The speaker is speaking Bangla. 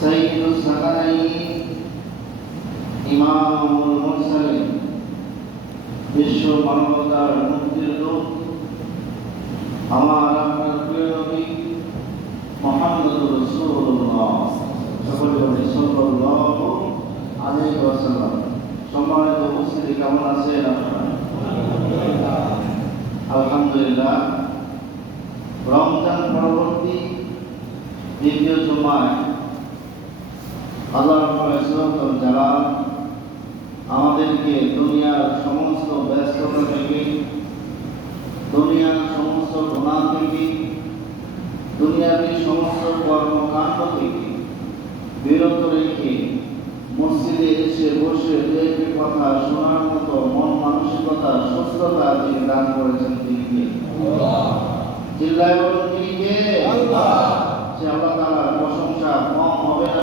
সাইয়্যিদুস সাকালাইন ইমামুল মুরসালিন বিশ্ব মানবতার মুক্তির দূত আমার আপনার প্রিয় নবী মুহাম্মদুর রাসূলুল্লাহ সাল্লাল্লাহু আলাইহি ওয়াসাল্লাম। সম্মানিত উপস্থিতি, কেমন আছেন আপনারা? আলহামদুলিল্লাহ। রমজান পরবর্তী দ্বিতীয় জুমায় আল্লাহ রাব্বুল ইজ্জত জালাল আমাদেরকে দুনিয়ার সমস্ত ব্যস্ততা থেকে, দুনিয়ার সমস্ত গুনাহ থেকে, দুনিয়ার সমস্ত কর্মকাণ্ড থেকে বিরত রেখে মসজিদে এসে বসে একটি কথা শোনার মতো মন মানসিকতা সুস্থতা যিনি দান করেছেন তিনি কে? চিল্লায় বলুন তিনি কে? আল্লাহ। সে আল্লাহ তাআলা